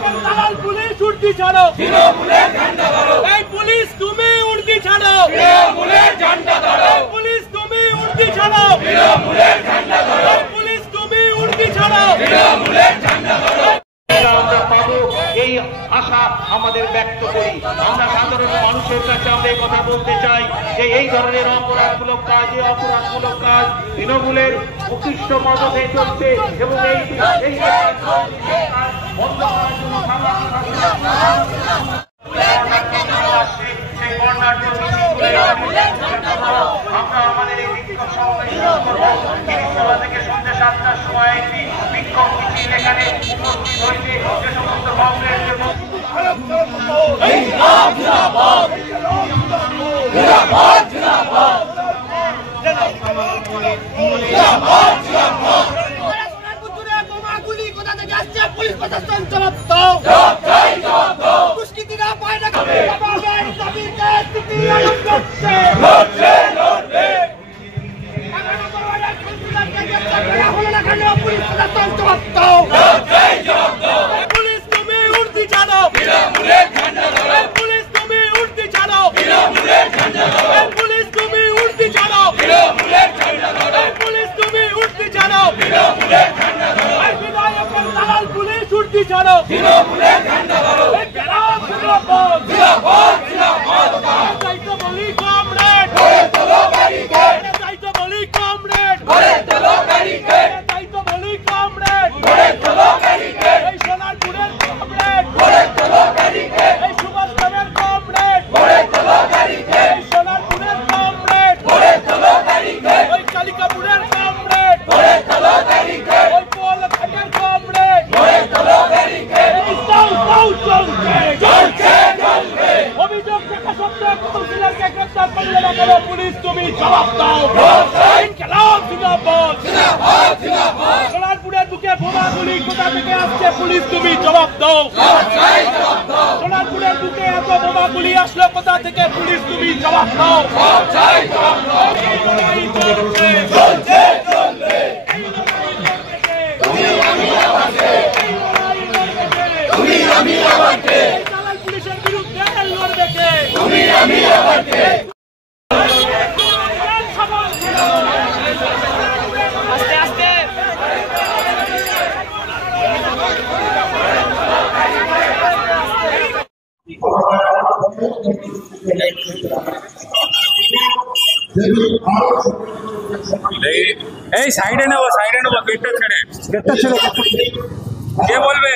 দালাল পুলিশ উর্দি ছাড়ো, তৃণমূলের ঝান্ডা ধরো। এই পুলিশ তুমি উর্দি ছাড়ো, তৃণমূলের ঝান্ডা ধরো। পুলিশ তুমি উর্দি ছাড়ো, তৃণমূলের ঝান্ডা ধরো। পুলিশ তুমি উর্দি ছাড়ো, তৃণমূলের ঝান্ডা ধরো। আমরা পাবো এই আশা আমাদের ব্যক্ত করি। আমরা সাধারণ মানুষের কাছে আমরা এই কথা বলতে চাই যে এই ধরনের অপরাধমূলক কাজ, এই অপরাধমূলক কাজ তৃণমূলের উৎকৃষ্ট মদতে চলছে এবং এই বন্ধ করার জন্য আমরা আমাদের এই বিক্ষোভ সমাবেশ থেকে সন্ধ্যা 7টার সময় একটি বিক্ষোভ মিছিল এখানে উপস্থিত হয়েছে। যে সমস্ত কংগ্রেসের পুলিশ প্রশাসন জবাব দাও, দুষ্কৃতীরা পায়না পুলিশ প্রশাসন জবাব দাও। পুলিশ তুমি উর্দি ছাড়ো, তৃণমূলের ঝান্ডা ধরো। পুলিশ তুমি উর্দি ছাড়ো, তৃণমূলের ঝান্ডা ধরো। পুলিশ তুমি উর্দি ছাড়ো, তৃণমূলের ঝান্ডা ধরো। পুলিশ তুমি উর্দি ছাড়ো, তৃণমূলের ঝান্ডা ধরো। বিধায়কের দালাল পুলিশ উর্দি ছাড়ো, তৃণমূলের ঝান্ডা ধরো। চাইতো বলি কমরেড, চাইতো বলি কমরেড, চাইতো বলি কমরেড, এই সোনারপুরের কমরেড, এই সুভাষগ্রামের কমরেড, এই সোনারপুরের কমরেড, ওই কালিকাপুরের কমরেড, ওই পোলখাটের কমরেড, অভিযোগ থাকা সত্ত্বেও কাউন্সিলরকে গ্রেফতার করলে না কেন? পুলিশ তুমি জবাব দাও। সোনারপুরের বুকে বোমাগুলি কোথা থেকে আসছে? পুলিশ তুমি জবাব দাও। সোনারপুরের বুকে এত বোমাগুলি আসলো কোথা থেকে? পুলিশ তুমি জবাব দাও। পুলিশের বিরুদ্ধে লড়বে কে? তুমি আমি আবার কে? আস্তে আস্তে এই সাইডে নেবো গেটটা ছেড়ে কে বলবে?